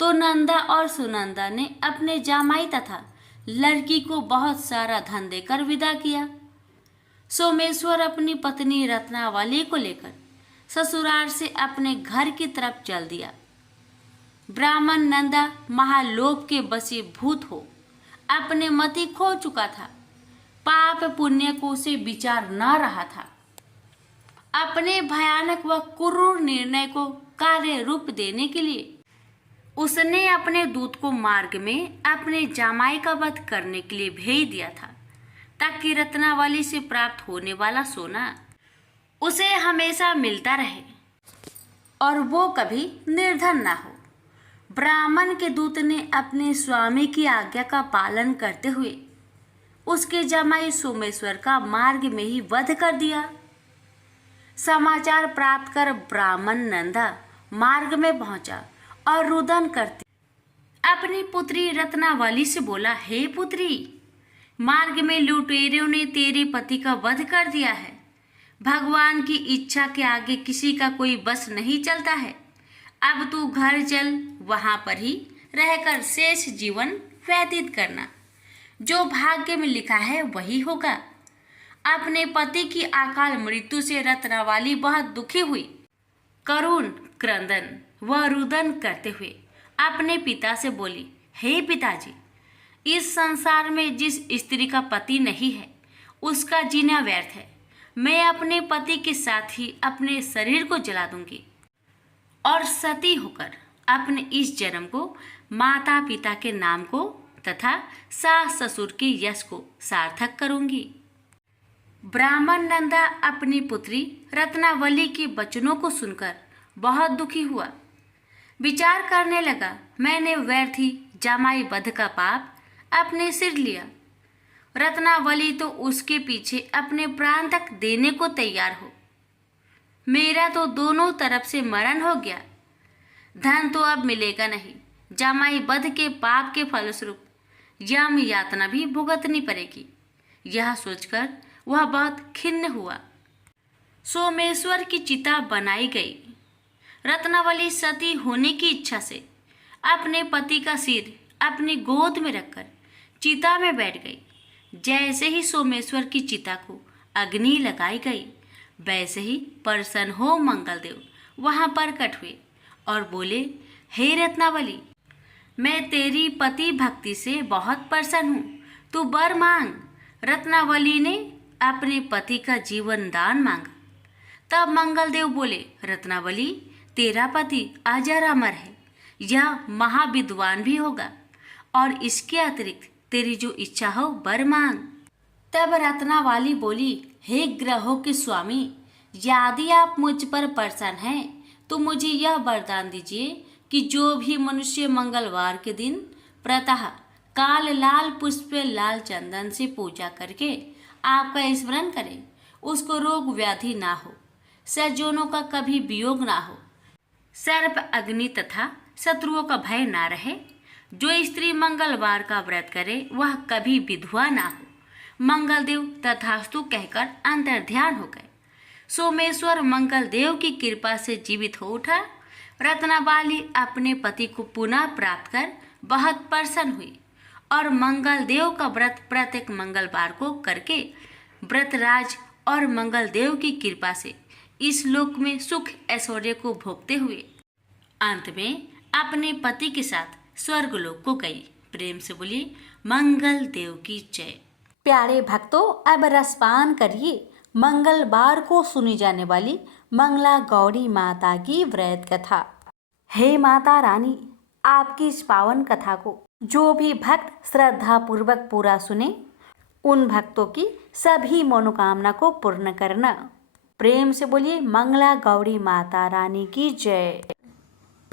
तो नंदा और सुनंदा ने अपने जामाई तथा लड़की को बहुत सारा धन देकर विदा किया। सोमेश्वर अपनी पत्नी रत्नावली को लेकर ससुराल से अपने घर की तरफ चल दिया। ब्राह्मण नंदा महालोभ के वशीभूत हो अपने मति खो चुका था। पाप पुण्य को उसे विचार न रहा था। अपने भयानक व क्रूर निर्णय को कार्य रूप देने के लिए उसने अपने दूत को मार्ग में अपने जामाई का वध करने के लिए भेज दिया था, ताकि रत्नावली से प्राप्त होने वाला सोना उसे हमेशा मिलता रहे और वो कभी निर्धन ना हो। ब्राह्मण के दूत ने अपने स्वामी की आज्ञा का पालन करते हुए उसके जमाई सोमेश्वर का मार्ग में ही वध कर दिया। समाचार प्राप्त कर ब्राह्मण नंदा मार्ग में पहुंचा और रुदन करते अपनी पुत्री रत्नावली से बोला, हे पुत्री, मार्ग में लुटेरों ने तेरे पति का वध कर दिया है। भगवान की इच्छा के आगे किसी का कोई बस नहीं चलता है। अब तू घर चल, वहां पर ही रहकर शेष जीवन व्यतीत करना। जो भाग्य में लिखा है वही होगा। अपने पति की अकाल मृत्यु से रत्नावली बहुत दुखी हुई। करुण क्रंदन व रुदन करते हुए अपने पिता से बोली, हे पिताजी, इस संसार में जिस स्त्री का पति नहीं है उसका जीना व्यर्थ है। मैं अपने पति के साथ ही अपने शरीर को जला दूंगी और सती होकर अपने इस जन्म को माता पिता के नाम को तथा सास ससुर के यश को सार्थक करूंगी। ब्राह्मण नंदा अपनी पुत्री रत्नावली के वचनों को सुनकर बहुत दुखी हुआ। विचार करने लगा, मैंने व्यर्थ ही जामाई वध का पाप अपने सिर लिया। रत्नावली तो उसके पीछे अपने प्राण तक देने को तैयार हो। मेरा तो दोनों तरफ से मरण हो गया। धन तो अब मिलेगा नहीं। जामाई वध के पाप के फलस्वरूप यम यातना भी भुगतनी पड़ेगी। यह सोचकर वह बहुत खिन्न हुआ। सोमेश्वर की चिता बनाई गई। रत्नावली सती होने की इच्छा से अपने पति का सिर अपनी गोद में रखकर चिता में बैठ गई। जैसे ही सोमेश्वर की चिता को अग्नि लगाई गई, वैसे ही प्रसन्न हो मंगलदेव वहां प्रकट हुए और बोले, हे रत्नावली, मैं तेरी पति भक्ति से बहुत प्रसन्न हूँ, तू वर मांग। रत्नावली ने अपने पति का जीवन दान मांगा। तब मंगलदेव बोले, रत्नावली, तेरा पति अजर अमर है, यह महाविद्वान भी होगा और इसके अतिरिक्त तेरी जो इच्छा हो वर मांग। तब रत्नावली बोली, हे ग्रहों के स्वामी, यदि आप मुझ पर प्रसन्न हैं तो मुझे यह वरदान दीजिए कि जो भी मनुष्य मंगलवार के दिन प्रातः काल लाल पुष्प लाल चंदन से पूजा करके आपका स्मरण करे, उसको रोग व्याधि ना हो, सज्जनों का कभी वियोग ना हो, सर्प अग्नि तथा शत्रुओं का भय ना रहे, जो स्त्री मंगलवार का व्रत करे वह कभी विधवा ना हो। मंगलदेव तथास्तु कहकर अंतर्ध्यान हो गए। सोमेश्वर मंगलदेव की कृपा से जीवित हो उठा। रत्नाबाली अपने पति को पुनः प्राप्त कर बहुत प्रसन्न हुई और मंगलदेव का व्रत प्रत्येक मंगलवार को करके व्रतराज और मंगलदेव की कृपा से इस लोक में सुख ऐश्वर्य को भोगते हुए अंत में अपने पति के साथ स्वर्गलोक को गई। प्रेम से बोलिए मंगल देव की जय। प्यारे भक्तों, अब रसपान करिए मंगलवार को सुनी जाने वाली मंगला गौरी माता की व्रत कथा। हे माता रानी, आपकी इस पावन कथा को जो भी भक्त श्रद्धा पूर्वक पूरा सुने, उन भक्तों की सभी मनोकामना को पूर्ण करना। प्रेम से बोलिए मंगला गौरी माता रानी की जय।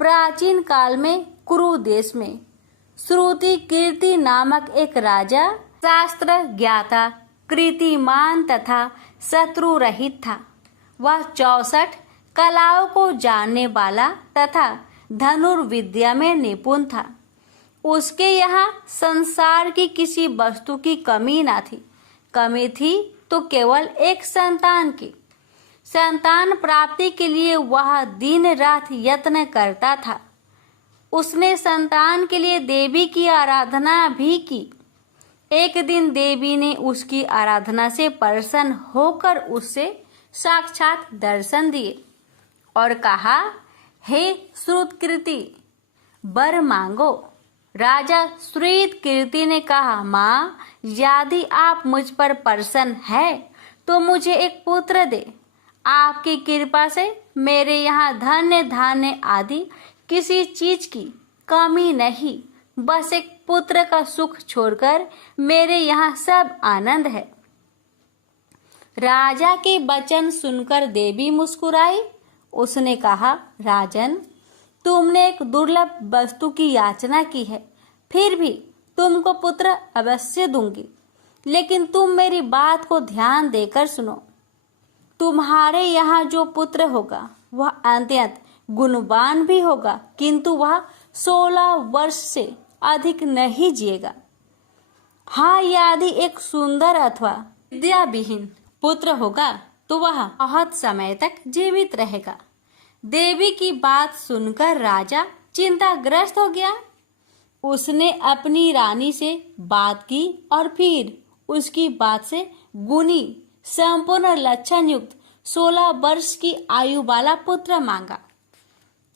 प्राचीन काल में कुरु देश में श्रुति कीर्ति नामक एक राजा शास्त्र ज्ञाता, कीर्तिमान तथा शत्रु रहित था। वह 64 कलाओं को जानने वाला तथा धनुर्विद्या में निपुण था। उसके यहाँ संसार की किसी वस्तु की कमी ना थी। कमी थी तो केवल एक संतान की। संतान प्राप्ति के लिए वह दिन रात यत्न करता था। उसने संतान के लिए देवी की आराधना भी की। एक दिन देवी ने उसकी आराधना से प्रसन्न होकर उससे साक्षात दर्शन दिए और कहा, हे श्रुतकीर्ति, वर मांगो। राजा श्रुतकीर्ति ने कहा, माँ, यदि आप मुझ पर प्रसन्न है तो मुझे एक पुत्र दे। आपकी कृपा से मेरे यहाँ धन्य धान्य आदि किसी चीज की कमी नहीं। बस एक पुत्र का सुख छोड़कर मेरे यहाँ सब आनंद है। राजा के वचन सुनकर देवी मुस्कुराई। उसने कहा, राजन, तुमने एक दुर्लभ वस्तु की याचना की है, फिर भी तुमको पुत्र अवश्य दूंगी। लेकिन तुम मेरी बात को ध्यान देकर सुनो। तुम्हारे यहाँ जो पुत्र होगा वह अत्यंत गुणवान भी होगा, किंतु वह 16 वर्ष से अधिक नहीं जिएगा। हाँ, यदि एक सुंदर अथवा विद्याविहीन पुत्र होगा तो वह बहुत समय तक जीवित रहेगा। देवी की बात सुनकर राजा चिंताग्रस्त हो गया। उसने अपनी रानी से बात की और फिर उसकी बात से गुणी संपूर्ण लक्षण युक्त 16 वर्ष की आयु वाला पुत्र मांगा।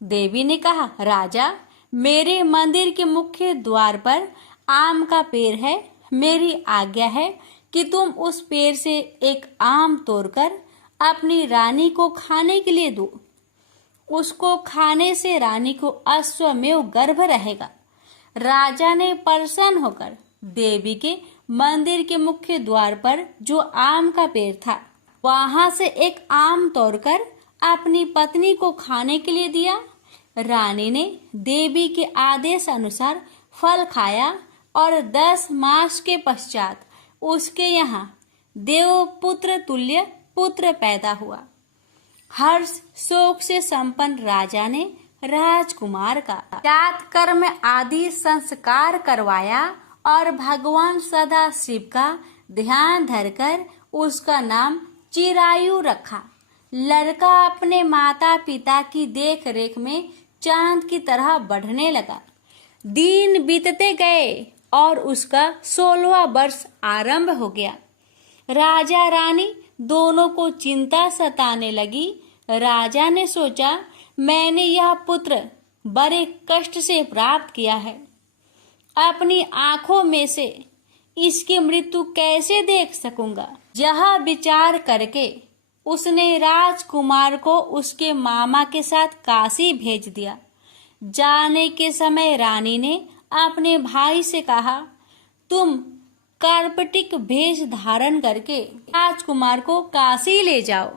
देवी ने कहा, राजा, मेरे मंदिर के मुख्य द्वार पर आम का पेड़ है। मेरी आज्ञा है कि तुम उस पेड़ से एक आम तोड़कर अपनी रानी को खाने के लिए दो। उसको खाने से रानी को अश्वमेव गर्भ रहेगा। राजा ने प्रसन्न होकर देवी के मंदिर के मुख्य द्वार पर जो आम का पेड़ था, वहां से एक आम तोड़कर अपनी पत्नी को खाने के लिए दिया। रानी ने देवी के आदेश अनुसार फल खाया और 10 मास के पश्चात उसके यहाँ देवपुत्र तुल्य पुत्र पैदा हुआ। हर्ष शोक से संपन्न राजा ने राजकुमार का जात कर्म आदि संस्कार करवाया और भगवान सदा शिव का ध्यान धरकर उसका नाम चिरायु रखा। लड़का अपने माता पिता की देख रेख में चांद की तरह बढ़ने लगा। दिन बीतते गए और उसका 16वां वर्ष आरंभ हो गया। राजा रानी दोनों को चिंता सताने लगी। राजा ने सोचा, मैंने यह पुत्र बड़े कष्ट से प्राप्त किया है। अपनी आंखों में से इसकी मृत्यु कैसे देख सकूंगा। यह विचार करके उसने राजकुमार को उसके मामा के साथ काशी भेज दिया। जाने के समय रानी ने अपने भाई से कहा, तुम कार्पटिक वेश धारण करके राजकुमार को काशी ले जाओ।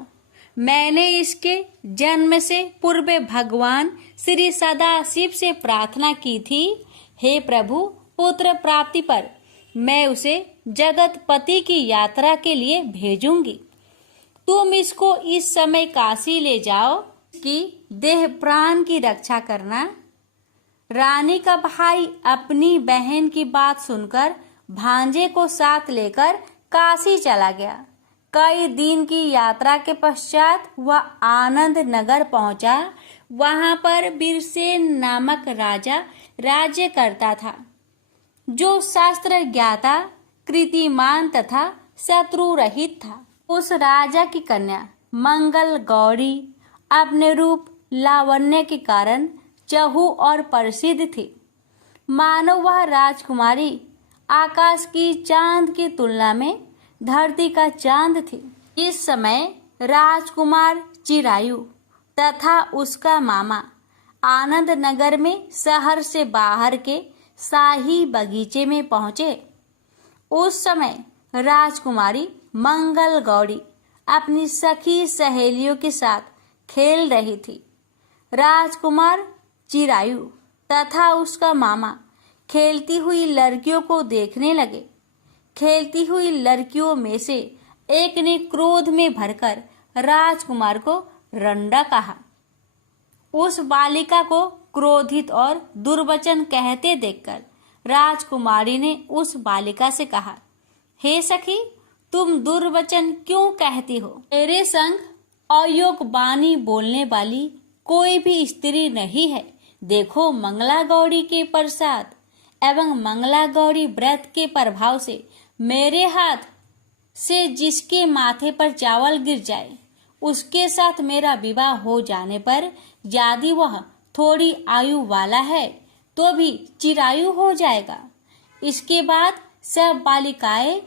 मैंने इसके जन्म से पूर्व भगवान श्री सदाशिव से प्रार्थना की थी, हे प्रभु, पुत्र प्राप्ति पर मैं उसे जगतपति की यात्रा के लिए भेजूंगी। तुम इसको इस समय काशी ले जाओ, कि देह प्राण की रक्षा करना। रानी का भाई अपनी बहन की बात सुनकर भांजे को साथ लेकर काशी चला गया। कई दिन की यात्रा के पश्चात वह आनंद नगर पहुंचा। वहां पर बीरसेन नामक राजा राज्य करता था, जो शास्त्र ज्ञाता, कृतिमान तथा शत्रु रहित था। उस राजा की कन्या मंगल गौरी अपने रूप लावण्य के कारण चहु और प्रसिद्ध थी। मानो वह राजकुमारी आकाश की चांद की तुलना में धरती का चांद थी। इस समय राजकुमार चिरायु तथा उसका मामा आनंद नगर में शहर से बाहर के शाही बगीचे में पहुंचे। उस समय राजकुमारी मंगल गौरी अपनी सखी सहेलियों के साथ खेल रही थी। राजकुमार चिरायु तथा उसका मामा खेलती हुई लड़कियों को देखने लगे। खेलती हुई लड़कियों में से एक ने क्रोध में भरकर राजकुमार को रंडा कहा। उस बालिका को क्रोधित और दुर्वचन कहते देखकर राजकुमारी ने उस बालिका से कहा, हे सखी, तुम दुर्वचन क्यों कहती हो? मेरे संग अयोग्य वाणी बोलने वाली कोई भी स्त्री नहीं है। देखो, मंगला गौरी के प्रसाद एवं मंगला गौरी व्रत के प्रभाव से मेरे हाथ से जिसके माथे पर चावल गिर जाए, उसके साथ मेरा विवाह हो जाने पर यदि वह थोड़ी आयु वाला है तो भी चिरायु हो जाएगा। इसके बाद सब बालिकाएं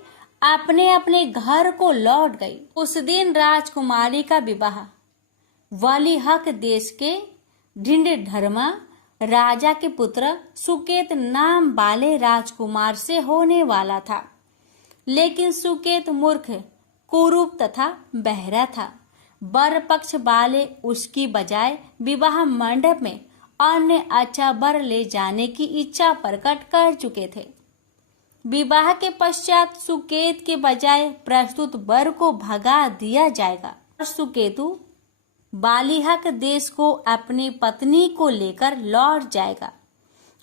अपने अपने घर को लौट गई। उस दिन राजकुमारी का विवाह वलिहक देश के ढिंढधर्मा राजा के पुत्र सुकेत नाम वाले राजकुमार से होने वाला था। लेकिन सुकेत मूर्ख, कुरूप तथा बहरा था। वर पक्ष वाले उसकी बजाय विवाह मंडप में अन्य अच्छा वर ले जाने की इच्छा प्रकट कर चुके थे। विवाह के पश्चात सुकेत के बजाय प्रस्तुत वर को भगा दिया जाएगा और सुकेतु बालिहक देश को अपनी पत्नी को लेकर लौट जाएगा।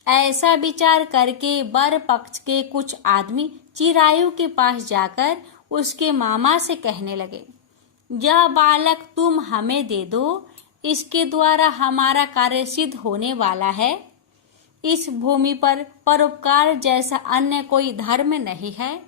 ऐसा विचार करके वर पक्ष के कुछ आदमी चिरायु के पास जाकर उसके मामा से कहने लगे, यह बालक तुम हमें दे दो, इसके द्वारा हमारा कार्य सिद्ध होने वाला है। इस भूमि पर परोपकार जैसा अन्य कोई धर्म नहीं है।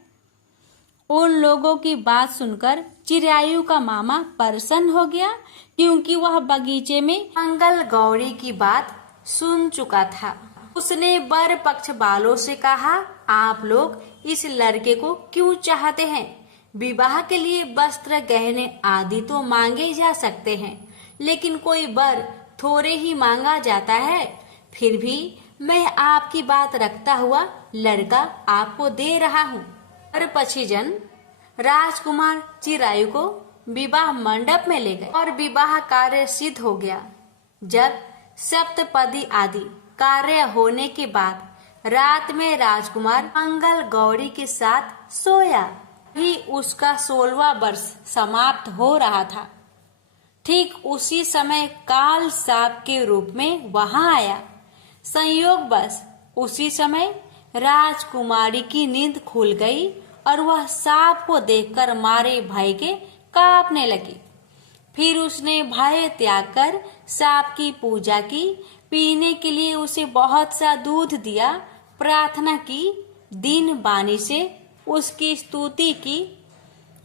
उन लोगों की बात सुनकर चिरायु का मामा प्रसन्न हो गया, क्योंकि वह बगीचे में मंगल गौरी की बात सुन चुका था। उसने वर पक्ष वालों से कहा, आप लोग इस लड़के को क्यों चाहते हैं? विवाह के लिए वस्त्र, गहने आदि तो मांगे जा सकते हैं, लेकिन कोई वर थोड़े ही मांगा जाता है। फिर भी मैं आपकी बात रखता हुआ लड़का आपको दे रहा हूँ। और पक्षीजन राजकुमार चिरायु को विवाह मंडप में ले गए और विवाह कार्य सिद्ध हो गया। जब सप्तपदी आदि कार्य होने के बाद रात में राजकुमार मंगल गौरी के साथ सोया ही उसका 16वां वर्ष समाप्त हो रहा था। ठीक उसी समय काल साप के रूप में वहां आया। संयोगवश उसी समय राजकुमारी की नींद खुल गई और वह सांप को देखकर मारे भय के कांपने लगी। फिर उसने भय त्याग कर सांप की पूजा की, पीने के लिए उसे बहुत सा दूध दिया, प्रार्थना की, दिन बानी से उसकी स्तुति की।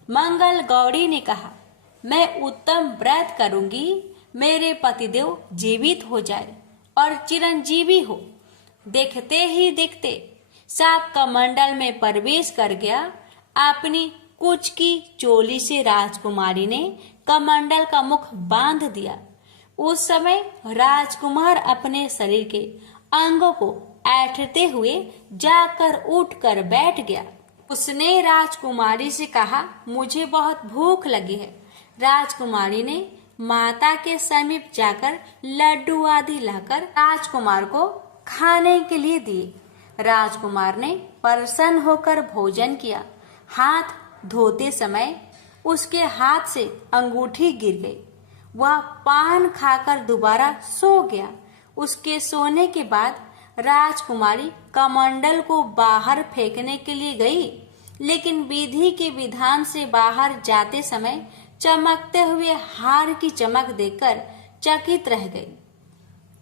मंगल गौरी ने कहा, मैं उत्तम व्रत करूंगी, मेरे पतिदेव जीवित हो जाए और चिरंजीवी हो। देखते ही देखते सांप कमंडल में प्रवेश कर गया। अपनी कुछ की चोली से राजकुमारी ने कमंडल का मुख बांध दिया। उस समय राजकुमार अपने शरीर के अंगों को ऐंठते हुए जाकर उठकर बैठ गया। उसने राजकुमारी से कहा, मुझे बहुत भूख लगी है। राजकुमारी ने माता के समीप जाकर लड्डू आदि लाकर राजकुमार को खाने के लिए दिए। राजकुमार ने प्रसन्न होकर भोजन किया। हाथ धोते समय उसके हाथ से अंगूठी गिर गई। वह पान खाकर दोबारा सो गया। उसके सोने के बाद राजकुमारी कमंडल को बाहर फेंकने के लिए गई, लेकिन विधि के विधान से बाहर जाते समय चमकते हुए हार की चमक देखकर चकित रह गई।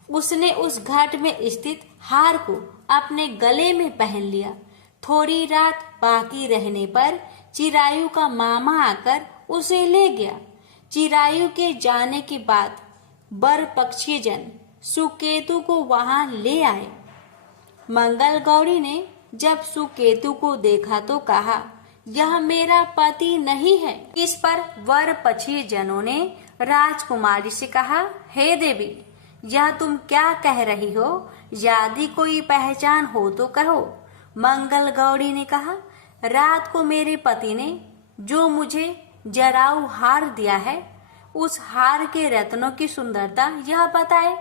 उसने उस घाट में स्थित हार को अपने गले में पहन लिया। थोड़ी रात बाकी रहने पर चिरायु का मामा आकर उसे ले गया। चिरायु के जाने के बाद वर पक्षीय जन सुकेतु को वहां ले आए। मंगल गौरी ने जब सुकेतु को देखा तो कहा, यह मेरा पति नहीं है। इस पर वर पक्षीय जनों ने राजकुमारी से कहा, हे देवी, यह तुम क्या कह रही हो? यदि कोई पहचान हो तो कहो। मंगल गौरी ने कहा, रात को मेरे पति ने जो मुझे जराऊ हार दिया है, उस हार के रत्नों की सुंदरता यह बताए,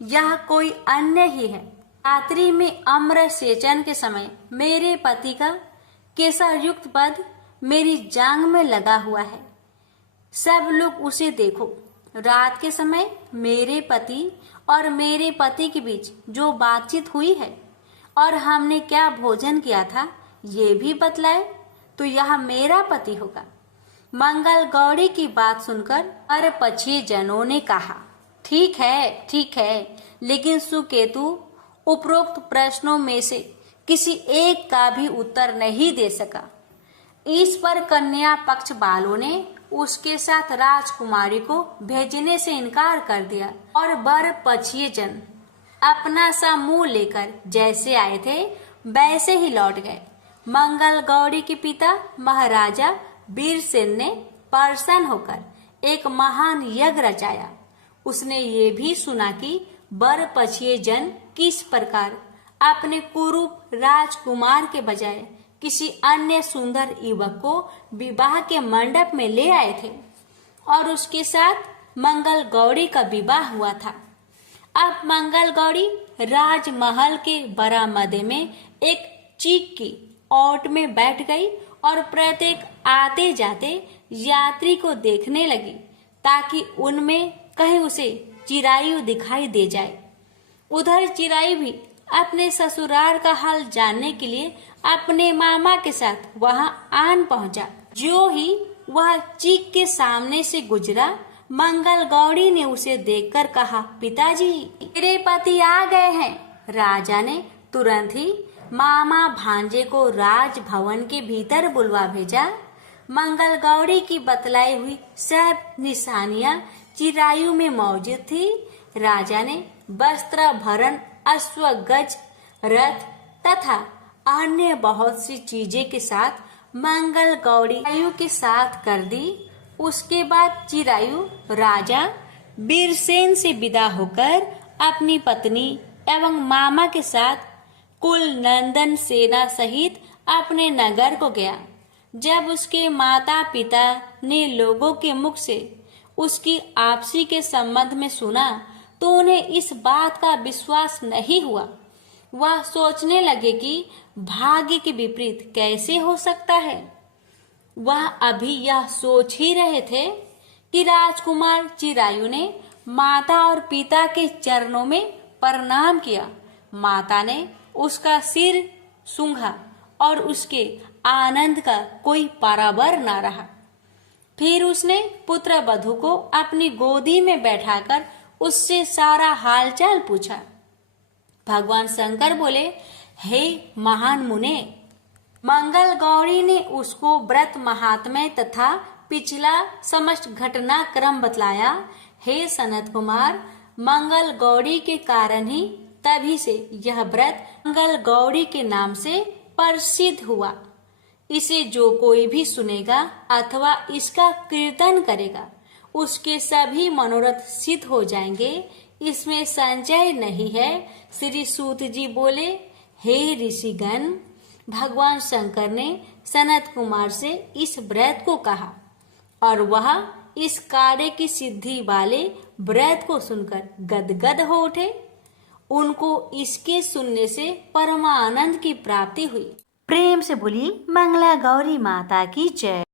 यह कोई अन्य ही है। रात्रि में अम्र सेचन के समय मेरे पति का केसर युक्त पद मेरी जांग में लगा हुआ है। सब लोग उसे देखो। रात के समय मेरे पति और मेरे पति के बीच जो बातचीत हुई है और हमने क्या भोजन किया था, ये भी बतलाए तो यह मेरा पति होगा। मंगल गौरी की बात सुनकर वर पक्षीय जनों ने कहा, ठीक है, लेकिन सुकेतु उपरोक्त प्रश्नों में से किसी एक का भी उत्तर नहीं दे सका। इस पर कन्या पक्ष वालों ने उसके साथ राजकुमारी को भेजने से इनकार कर दिया और वर पक्षीय जन अपना सा मुंह लेकर जैसे आए थे वैसे ही लौट गए। मंगल गौरी के पिता महाराजा वीरसेन ने प्रसन्न होकर एक महान यज्ञ रचाया। उसने ये भी सुना कि वर पक्षीय जन किस प्रकार अपने कुरूप राजकुमार के बजाय किसी अन्य सुंदर युवक को विवाह के मंडप में ले आए थे और उसके साथ मंगल गौरी का विवाह हुआ था। अब मंगल गौरी राजमहल के बरामदे में एक चीक की ओट में बैठ गई और प्रत्येक आते जाते यात्री को देखने लगी ताकि उनमें कहीं उसे चिरायु दिखाई दे जाए। उधर चिरायु भी अपने ससुराल का हाल जानने के लिए अपने मामा के साथ वहां आन पहुंचा। जो ही वह चीक के सामने से गुजरा, मंगल गौरी ने उसे देखकर कहा, पिताजी, मेरे पति आ गए हैं। राजा ने तुरंत ही मामा भांजे को राजभवन के भीतर बुलवा भेजा। मंगल गौरी की बतलाई हुई सब निशानियां चिरायु में मौजूद थी। राजा ने वस्त्र भरण, अश्व गज, रथ तथा अन्य बहुत सी चीजें के साथ मंगल गौरी चिरायु के साथ कर दी। उसके बाद चिरायु राजा वीरसेन से विदा होकर अपनी पत्नी एवं मामा के साथ कुल नंदन सेना सहित अपने नगर को गया। जब उसके माता पिता ने लोगों के मुख से उसकी आपसी के संबंध में सुना तो उन्हें इस बात का विश्वास नहीं हुआ। वह सोचने लगे कि भाग्य के विपरीत कैसे हो सकता है। वह अभी यह सोच ही रहे थे कि राजकुमार चिरायु ने माता और पिता के चरणों में प्रणाम किया। माता ने उसका सिर सूंघा और उसके आनंद का कोई पारावर न रहा। फिर उसने पुत्र वधू को अपनी गोदी में बैठाकर उससे सारा हालचाल पूछा। भगवान शंकर बोले, हे महान मुने, मंगल गौरी ने उसको व्रत महात्म्य तथा पिछला समस्त घटनाक्रम बतलाया। हे सनत कुमार, मंगल गौरी के कारण ही तभी से यह व्रत मंगल गौरी के नाम से प्रसिद्ध हुआ। इसे जो कोई भी सुनेगा अथवा इसका कीर्तन करेगा, उसके सभी मनोरथ सिद्ध हो जाएंगे, इसमें संशय नहीं है। श्री सूत जी बोले, हे ऋषिगण, भगवान शंकर ने सनत कुमार से इस व्रत को कहा और वह इस कार्य की सिद्धि वाले व्रत को सुनकर गदगद हो उठे। उनको इसके सुनने से परमानंद की प्राप्ति हुई। प्रेम से बोली मंगला गौरी माता की जय।